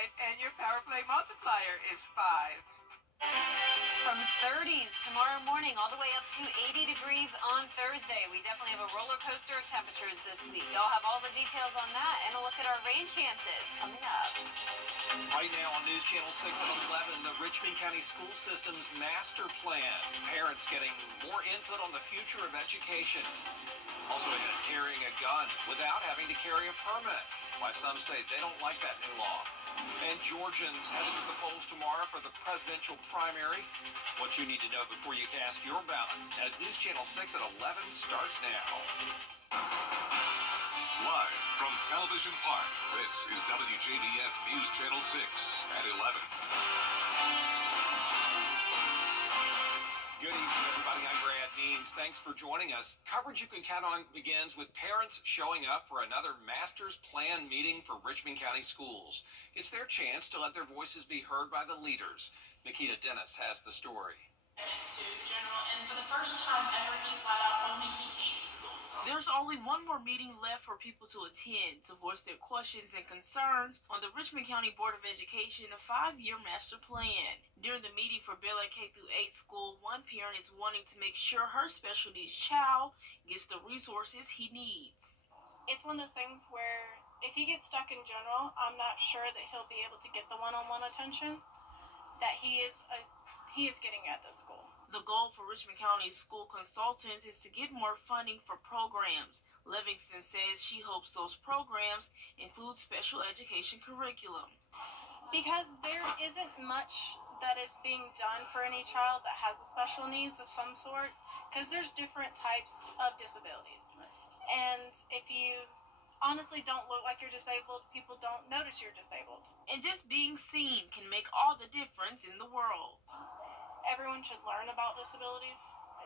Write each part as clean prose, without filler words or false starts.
right, and your power play multiplier is 5. From 30s tomorrow morning all the way up to 80 degrees on Thursday. We definitely have a roller coaster of temperatures this week. Y'all have all the details on that and a look at our rain chances coming up. Right now on News Channel 6 at 11, the Richmond County School System's master plan. Parents getting more input on the future of education. Also ahead, carrying a gun without having to carry a permit. Why some say they don't like that new law. And Georgians headed to the polls tomorrow for the presidential primary. What you need to know before you cast your ballot as News Channel 6 at 11 starts now. Live from Television Park, this is WJBF News Channel 6 at 11. Good evening, everybody. I'm Brad Means. Thanks for joining us. Coverage you can count on begins with parents showing up for another Master's Plan meeting for Richmond County Schools. It's their chance to let their voices be heard by the leaders. Nikita Dennis has the story. To the general, and for the first time ever, he flat out told me he hated school. There's only one more meeting left for people to attend to voice their questions and concerns on the Richmond County Board of Education, a 5-year master plan. During the meeting for Bel Air K-8 school, one parent is wanting to make sure her special needs child gets the resources he needs. It's one of those things where if he gets stuck in general, I'm not sure that he'll be able to get the one-on-one attention that he is getting at the school. The goal for Richmond County school consultants is to get more funding for programs. Livingston says she hopes those programs include special education curriculum. Because there isn't much that is being done for any child that has a special needs of some sort, because there's different types of disabilities. And if you honestly don't look like you're disabled, people don't notice you're disabled. And just being seen can make all the difference in the world. Everyone should learn about disabilities,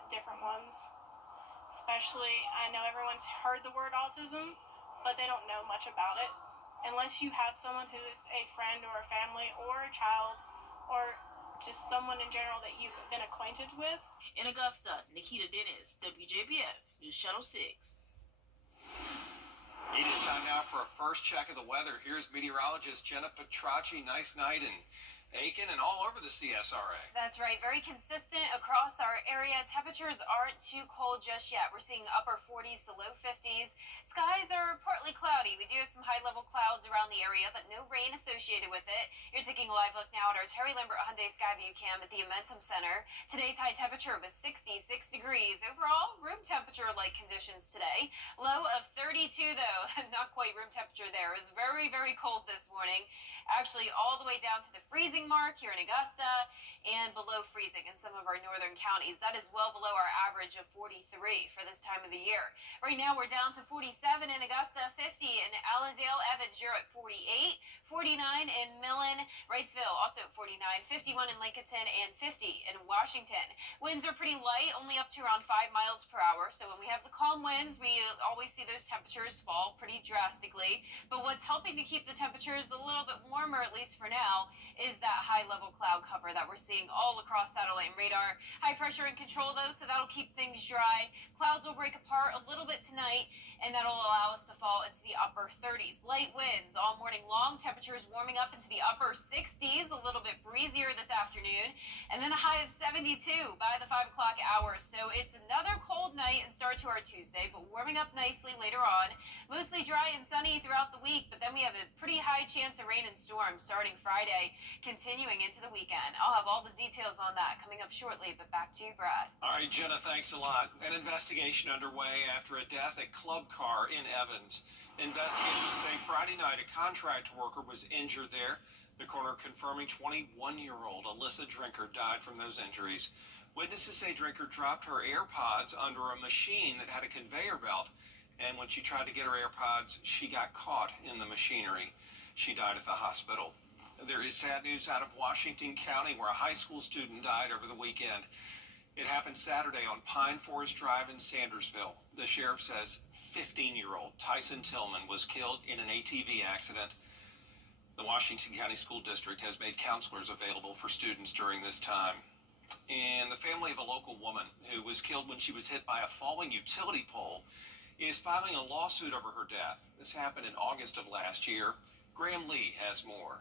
different ones. Especially, I know everyone's heard the word autism, but they don't know much about it. Unless you have someone who is a friend or a family or a child or just someone in general that you've been acquainted with. In Augusta, Nikita Dennis, WJBF News Channel 6. It is time now for a first check of the weather. Here's meteorologist Jenna Petracci. Nice night in Aiken and all over the CSRA. That's right. Very consistent across our area. Temperatures aren't too cold just yet. We're seeing upper 40s to low 50s. Skies are partly cloudy. We do have some high-level clouds around the area, but no rain associated with it. You're taking a live look now at our Terry Lambert Hyundai Skyview cam at the Amentum Center. Today's high temperature was 66 degrees. Overall, room temperature-like conditions today. Low of 32, though. Not quite room temperature there. It was very, very cold this morning. Actually, all the way down to the freezing mark here in Augusta and below freezing in some of our northern counties. That is well below our average of 43 for this time of the year. Right now, we're down to 47 in Augusta, 50 in Allendale. Evans, you're at 48, 49 in Millen, Wrightsville, also 49, 51 in Lincoln, and 50 in Washington. Winds are pretty light, only up to around 5 miles per hour. So when we have the calm winds, we always see those temperatures fall pretty drastically. But what's helping to keep the temperatures a little bit warmer, at least for now, is that high-level cloud cover that we're seeing all across satellite and radar. High pressure in control, though, so that'll keep things dry. Clouds will break apart a little bit tonight, and that'll allow us to fall into the upper 30s. Light winds all morning long. Temperatures warming up into the upper 60s, a little bit breezier this afternoon, and then a high of 72 by the 5 o'clock hour. So it's another cold night and start to our Tuesday, but warming up nicely later on. Mostly dry and sunny throughout the week, but then we have a pretty high chance of rain and storms starting Friday, continuing into the weekend. I'll have all the details on that coming up shortly, but back to you, Brad. All right, Jenna, thanks a lot. An investigation underway after a death at Club Car in Evans. Investigators say Friday night a contract worker was injured there. The coroner confirming 21-year-old Alyssa Drinker died from those injuries. Witnesses say Drinker dropped her AirPods under a machine that had a conveyor belt, and when she tried to get her AirPods, she got caught in the machinery. She died at the hospital. There is sad news out of Washington County where a high school student died over the weekend. It happened Saturday on Pine Forest Drive in Sandersville. The sheriff says 15-year-old Tyson Tillman was killed in an ATV accident. The Washington County School District has made counselors available for students during this time. And the family of a local woman who was killed when she was hit by a falling utility pole is filing a lawsuit over her death. This happened in August of last year. Graham Lee has more.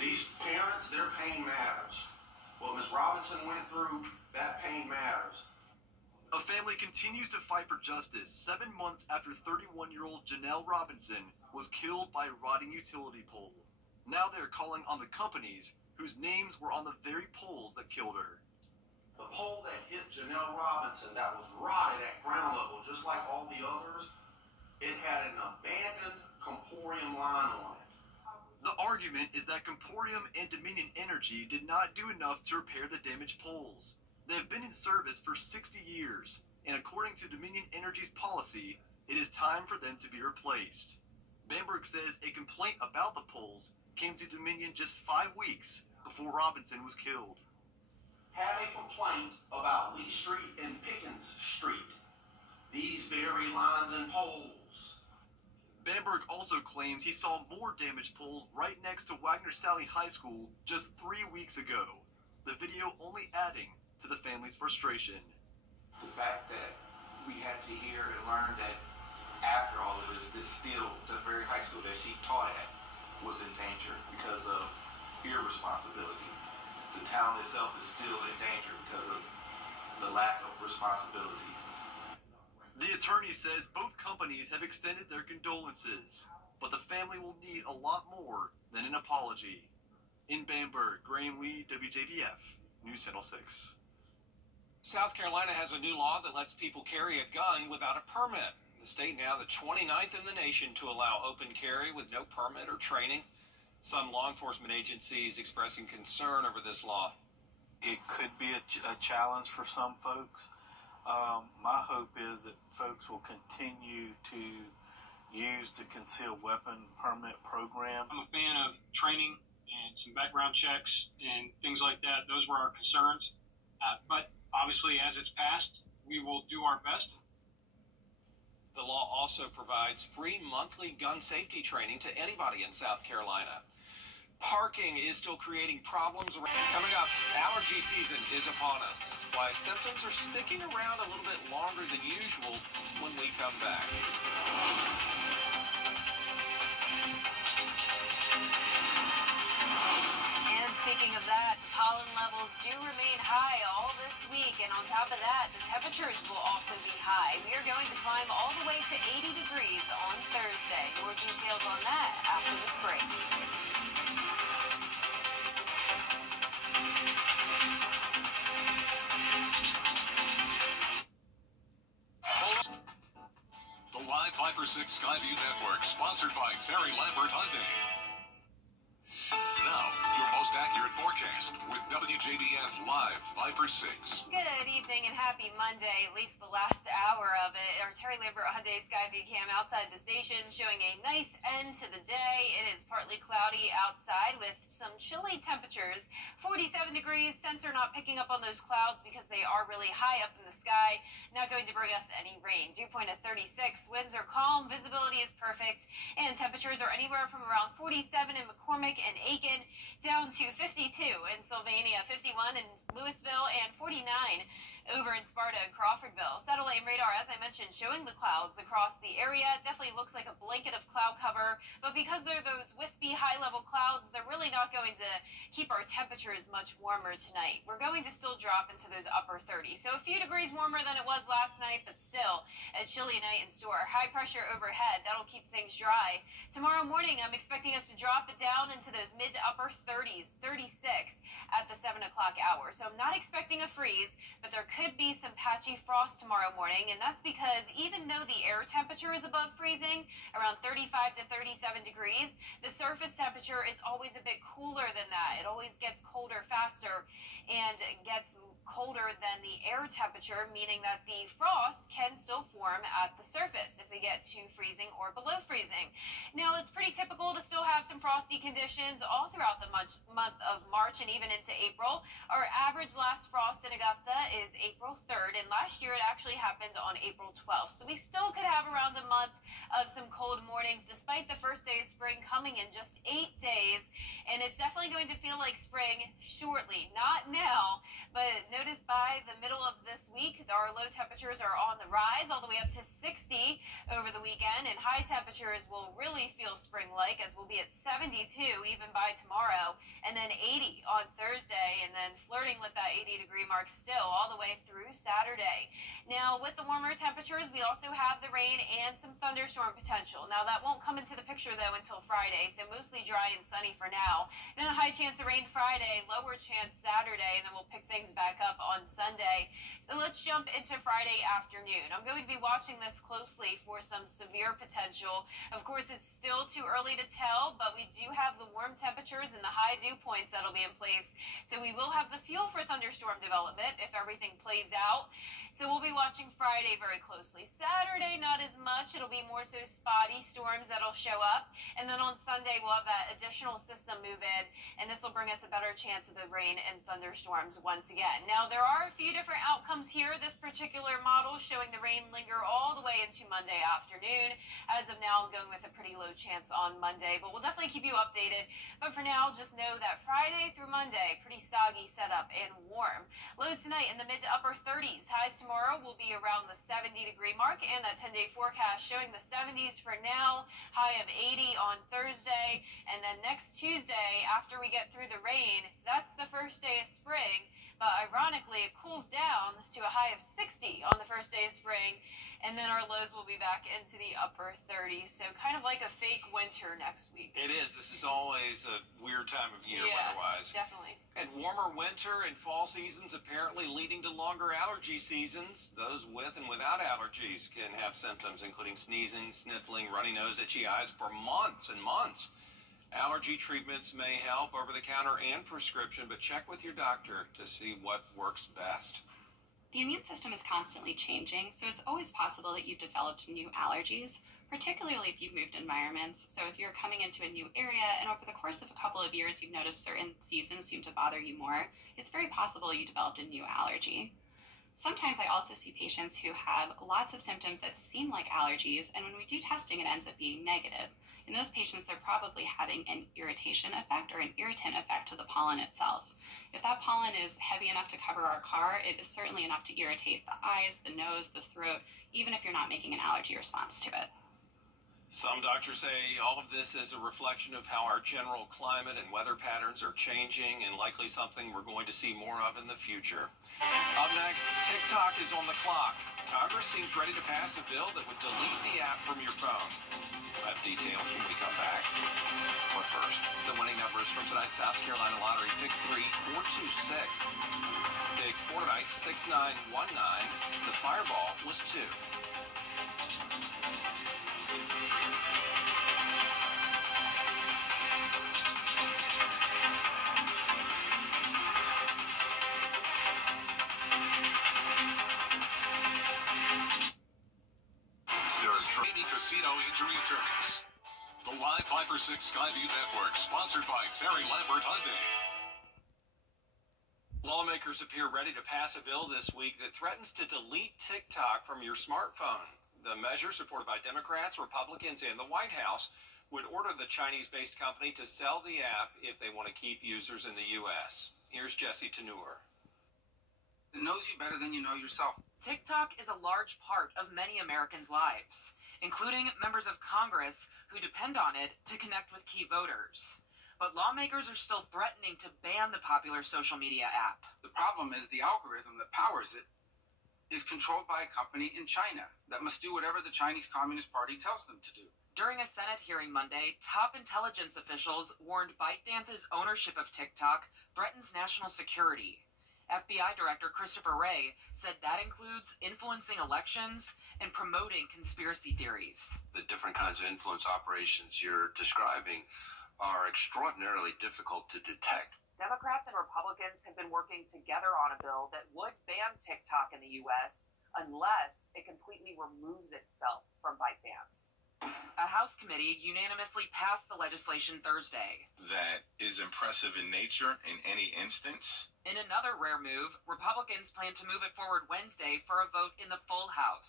These parents, their pain matters. What Ms. Robinson went through, that pain matters. A family continues to fight for justice 7 months after 31-year-old Janelle Robinson was killed by a rotting utility pole. Now they're calling on the companies whose names were on the very poles that killed her. The pole that hit Janelle Robinson that was rotted at ground level, just like all the others, it had an abandoned Comporium line on it. The argument is that Comporium and Dominion Energy did not do enough to repair the damaged poles. They have been in service for 60 years, and according to Dominion Energy's policy, it is time for them to be replaced. Bamberg says a complaint about the poles came to Dominion just 5 weeks before Robinson was killed. Had a complaint about Lee Street and Pickens Street. These very lines and poles. Bamberg also claims he saw more damaged poles right next to Wagner Sally High School just 3 weeks ago. The video only adding to the family's frustration. The fact that we had to hear and learn that after all of this still, the very high school that she taught at was in danger because of irresponsibility. The town itself is still in danger because of the lack of responsibility. The attorney says both companies have extended their condolences, but the family will need a lot more than an apology. In Bamberg, Graham Lee, WJBF, News Channel 6. South Carolina has a new law that lets people carry a gun without a permit. The state now the 29th in the nation to allow open carry with no permit or training. Some law enforcement agencies expressing concern over this law. It could be a challenge for some folks. My hope is that folks will continue to use the concealed weapon permit program. I'm a fan of training and some background checks and things like that. Those were our concerns. But obviously, as it's passed, we will do our best. The law also provides free monthly gun safety training to anybody in South Carolina. Parking is still creating problems around. Coming up, allergy season is upon us. Why symptoms are sticking around a little bit longer than usual when we come back. Speaking of that, pollen levels do remain high all this week, and on top of that, the temperatures will also be high. We are going to climb all the way to 80 degrees on Thursday. More details on that after this break. The Live 5-for-6 Skyview Network, sponsored by Terry Lambert Hyundai. Now, your most accurate forecast with WJBF Live 5-for-6. Good evening and happy Monday, at least the last hour of it. Our Terry Lambert Hyundai Skyview cam outside the station showing a nice end to the day. It is partly cloudy outside with some chilly temperatures. 47 degrees, sensor not picking up on those clouds because they are really high up in the sky. Not going to bring us any rain. Dew point at 36, winds are calm, visibility is perfect, and temperatures are anywhere from around 47 in McCormick and Aiken down to 52 in Sylvania, 51 in Louisville, and 49 over in Sparta and Crawfordville. Satellite and radar, as I mentioned, showing the clouds across the area. Definitely looks like a blanket of cloud cover, but because they're those wispy high-level clouds, they're really not going to keep our temperatures much warmer tonight. We're going to still drop into those upper 30s, so a few degrees warmer than it was last night, but still a chilly night in store. High pressure overhead, that'll keep things dry. Tomorrow morning, I'm expecting us to drop it down into those mid to upper 30s, 36 at the 7 o'clock hour. So I'm not expecting a freeze, but there could be some patchy frost tomorrow morning, and that's because even though the air temperature is above freezing, around 35 to 37 degrees, the surface temperature is always a bit cooler than that. It always gets colder faster and gets colder than the air temperature, meaning that the frost can still form at the surface if we get to freezing or below freezing. Now, it's pretty typical to still have some frosty conditions all throughout the month of March and even into April. Our average last frost in Augusta is April 3rd, and last year it actually happened on April 12th. So we still could have around a month of some cold mornings despite the first day of spring coming in just 8 days. And and it's definitely going to feel like spring shortly. Not now, but notice by the middle of this week, our low temperatures are on the rise all the way up to 60 over the weekend, and high temperatures will really feel spring-like as we'll be at 72 even by tomorrow, and then 80 on Thursday, and then flirting with that 80-degree mark still all the way through Saturday. Now, with the warmer temperatures, we also have the rain and some thunderstorm potential. Now, that won't come into the picture, though, until Friday, so mostly dry and sunny for now. Then a high chance of rain Friday, lower chance Saturday, and then we'll pick things back up on Sunday. So let's jump into Friday afternoon. I'm going to be watching this closely for some severe potential. Of course, it's still too early to tell, but we do have the warm temperatures and the high dew points that'll be in place. So we will have the fuel for thunderstorm development if everything plays out. So we'll be watching Friday very closely. Saturday, not as much. It'll be more so spotty storms that'll show up. And then on Sunday, we'll have that additional system move in, and this will bring us a better chance of the rain and thunderstorms once again. Now, there are a few different outcomes here. This particular model showing the rain linger all the way into Monday afternoon. As of now, I'm going with a pretty low chance on Monday, but we'll definitely keep you updated. But for now, just know that Friday through Monday, pretty soggy setup and warm. Lows tonight in the mid to upper 30s. Highs tomorrow will be around the 70-degree mark, and that 10-day forecast showing the 70s for now, high of 80 on Thursday, and then next Tuesday, after we get through the rain, that's the first day of spring, but ironically, it cools down to a high of 60 on the first day of spring, and then our lows will be back into the upper 30s, so kind of like a fake winter next week. It is. This is always a weird time of year weather-wise. Definitely. And warmer winter and fall seasons apparently leading to longer allergy seasons. Those with and without allergies can have symptoms including sneezing, sniffling, runny nose, itchy eyes for months and months. Allergy treatments may help over-the-counter and prescription, but check with your doctor to see what works best. The immune system is constantly changing, so it's always possible that you've developed new allergies, particularly if you've moved environments. So if you're coming into a new area and over the course of a couple of years you've noticed certain seasons seem to bother you more, it's very possible you developed a new allergy. Sometimes I also see patients who have lots of symptoms that seem like allergies, and when we do testing, it ends up being negative. In those patients, they're probably having an irritation effect or an irritant effect to the pollen itself. If that pollen is heavy enough to cover our car, it is certainly enough to irritate the eyes, the nose, the throat, even if you're not making an allergy response to it. Some doctors say all of this is a reflection of how our general climate and weather patterns are changing, and likely something we're going to see more of in the future. Up next, TikTok is on the clock. Congress seems ready to pass a bill that would delete the app from your phone. We'll have details when we come back. But first, the winning numbers from tonight's South Carolina Lottery. Pick 3, 426. Pick 4 tonight, 6919. The fireball was 2. Casino Injury Attorneys. The Live 5-6 Skyview Network, sponsored by Terry Lambert Hyundai. Lawmakers appear ready to pass a bill this week that threatens to delete TikTok from your smartphone. The measure, supported by Democrats, Republicans, and the White House, would order the Chinese-based company to sell the app if they want to keep users in the U.S. Here's Jesse Tanur. It knows you better than you know yourself. TikTok is a large part of many Americans' lives, including members of Congress who depend on it to connect with key voters. But lawmakers are still threatening to ban the popular social media app. The problem is the algorithm that powers it is controlled by a company in China that must do whatever the Chinese Communist Party tells them to do. During a Senate hearing Monday, top intelligence officials warned ByteDance's ownership of TikTok threatens national security. FBI Director Christopher Wray said that includes influencing elections and promoting conspiracy theories. The different kinds of influence operations you're describing are extraordinarily difficult to detect. Democrats and Republicans have been working together on a bill that would ban TikTok in the U.S. unless it completely removes itself from ByteDance. A House committee unanimously passed the legislation Thursday. That is impressive in nature in any instance. In another rare move, Republicans plan to move it forward Wednesday for a vote in the full House.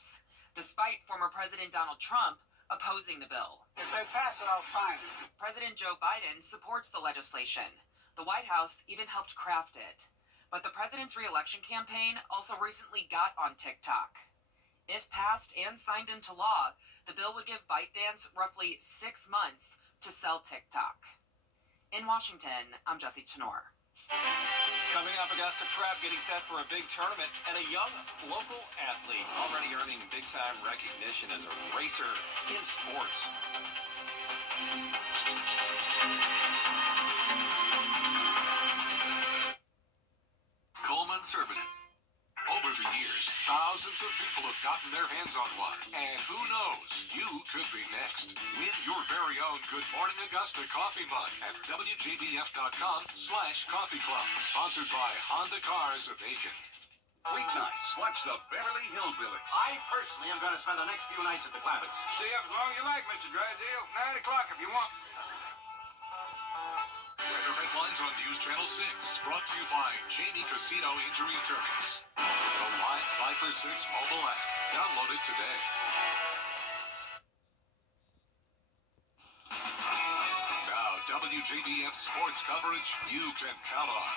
Despite former President Donald Trump opposing the bill. If they pass it, I'll sign it. President Joe Biden supports the legislation. The White House even helped craft it. But the president's re-election campaign also recently got on TikTok. If passed and signed into law, the bill would give ByteDance roughly 6 months to sell TikTok. In Washington, I'm Jessie Tenor. Coming up, Augusta Prep getting set for a big tournament, and a young local athlete already earning big-time recognition as a racer in sports. Coleman Service. Over the years, thousands of people have gotten their hands on one. And who knows, you could be next. Win your very own Good Morning Augusta coffee mug at WJBF.com/coffee club. Sponsored by Honda Cars of Aiken. Weeknights, watch the Beverly Hillbillies. I personally am going to spend the next few nights at the Clabbits. Stay up as long as you like, Mr. Drysdale. 9 o'clock if you want. Weather headlines on News Channel 6. Brought to you by Jamie Casino Injury Attorneys. The Live 5 for 6 mobile app. Download it today. Now, WJBF sports coverage you can count on.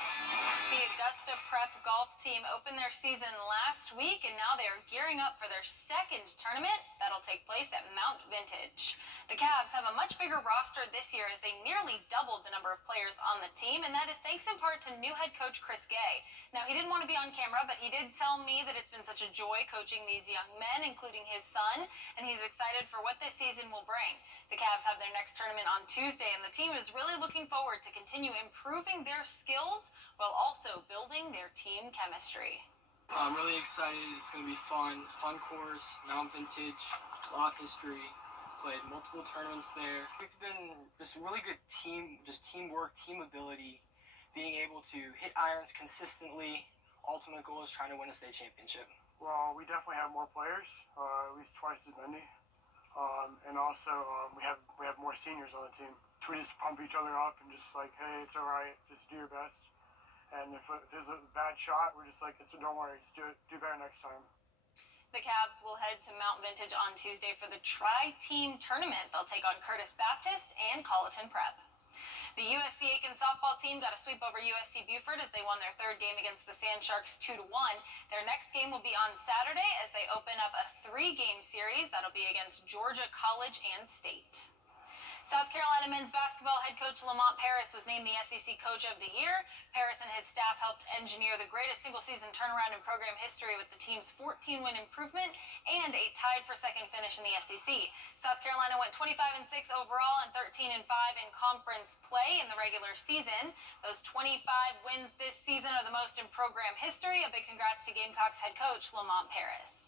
The Augusta Prep golf team opened their season last week, and now they are gearing up for their second tournament that'll take place at Mount Vintage. The Cavs have a much bigger roster this year as they nearly doubled the number of players on the team, and that is thanks in part to new head coach Chris Gay. Now, he didn't want to be on camera, but he did tell me that it's been such a joy coaching these young men, including his son, and he's excited for what this season will bring. The Cavs have their next tournament on Tuesday, and the team is really looking forward to continue improving their skills while also building their team chemistry. I'm really excited. It's going to be fun. Fun course, Mount Vintage, a lot of history. Played multiple tournaments there. We've been just really good teamwork, team ability, being able to hit irons consistently. Ultimate goal is trying to win a state championship. Well, we definitely have more players, at least twice as many. And also, we have more seniors on the team. So we just pump each other up and just like, hey, it's all right, just do your best. And if there's a bad shot, we're just like, don't worry, just do better next time. The Cavs will head to Mount Vintage on Tuesday for the Tri-Team Tournament. They'll take on Curtis Baptist and Colleton Prep. The USC Aiken softball team got a sweep over USC Buford as they won their third game against the Sand Sharks 2-1. Their next game will be on Saturday as they open up a 3-game series. That'll be against Georgia College and State. South Carolina men's basketball head coach Lamont Paris was named the SEC Coach of the Year. Paris and his staff helped engineer the greatest single-season turnaround in program history with the team's 14-win improvement and a tied-for-second finish in the SEC. South Carolina went 25-6 overall and 13-5 in conference play in the regular season. Those 25 wins this season are the most in program history. A big congrats to Gamecocks head coach Lamont Paris.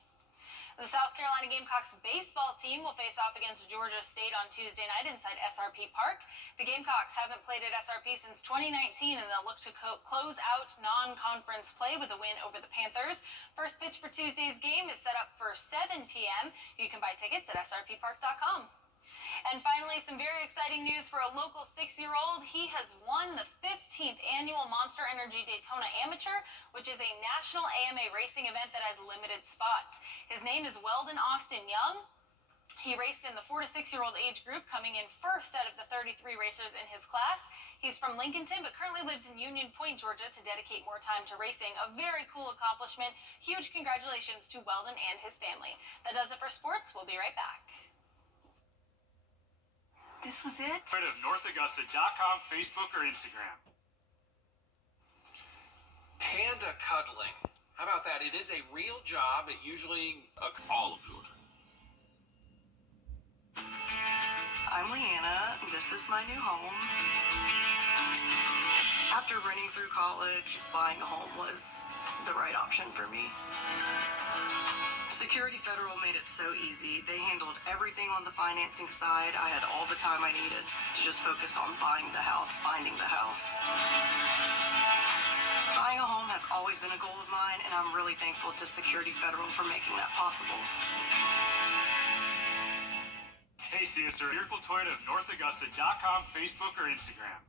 The South Carolina Gamecocks baseball team will face off against Georgia State on Tuesday night inside SRP Park. The Gamecocks haven't played at SRP since 2019, and they'll look to close out non-conference play with a win over the Panthers. First pitch for Tuesday's game is set up for 7 p.m. You can buy tickets at srppark.com. And finally, some very exciting news for a local 6-year-old. He has won the 15th annual Monster Energy Daytona Amateur, which is a national AMA racing event that has limited spots. His name is Weldon Austin Young. He raced in the 4 to 6-year-old age group, coming in first out of the 33 racers in his class. He's from Lincolnton, but currently lives in Union Point, Georgia, to dedicate more time to racing. A very cool accomplishment. Huge congratulations to Weldon and his family. That does it for sports. We'll be right back. This was it? Of NorthAugusta.com, Facebook, or Instagram. Panda cuddling. How about that? It is a real job. It usually all of Georgia. I'm Leanna. This is my new home. After running through college, buying a home was the right option for me. Security Federal made it so easy. They handled everything on the financing side. I had all the time I needed to just focus on buying the house, finding the house. Buying a home has always been a goal of mine, and I'm really thankful to Security Federal for making that possible. Hey, Sister, Miracle Toyota of NorthAugusta.com, Facebook, or Instagram.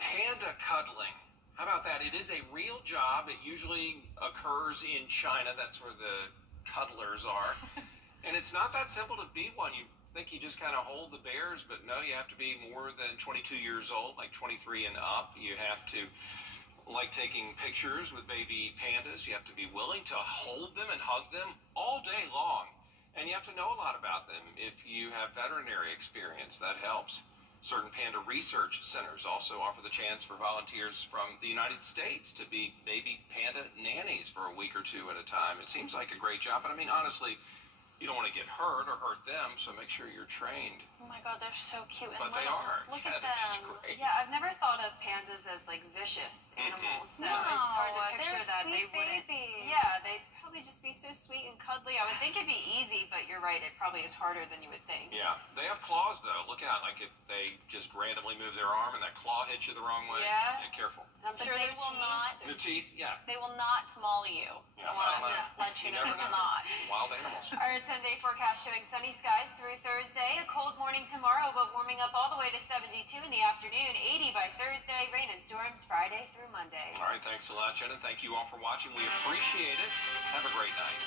Panda cuddling. How about that? It is a real job. It usually occurs in China. That's where the cuddlers are. And it's not that simple to be one. You think you just kind of hold the bears, but no, you have to be more than 22 years old, like 23 and up. You have to like taking pictures with baby pandas. You have to be willing to hold them and hug them all day long. And you have to know a lot about them. If you have veterinary experience, that helps. Certain panda research centers also offer the chance for volunteers from the United States to be baby panda nannies for a week or two at a time. It seems like a great job, but I mean, honestly, you don't want to get hurt or hurt them, so make sure you're trained. Oh my God, they're so cute and But little. they are. Look Yeah, at they're them. just great. Yeah, I've never thought of pandas as like vicious animals, so it's hard to picture that they wouldn't. Babies. Yeah, they'd probably just be so sweet and cuddly. I would think it'd be easy, but you're right, it probably is harder than you would think. Yeah, they have claws though. Look out, like if they just randomly move their arm and that claw hits you the wrong way. Yeah. Careful. I'm But sure they their will teeth- not. The teeth, yeah. They will not maul you. Yeah, I want well, to let you know never they will know. not. Wild animals. Our 10-day forecast showing sunny skies through Thursday, a cold morning tomorrow, but warming up all the way to 72 in the afternoon, 80 by Thursday, rain and storms Friday through Monday. All right, thanks a lot, Jenna. Thank you all for watching. We appreciate it. Have a great night.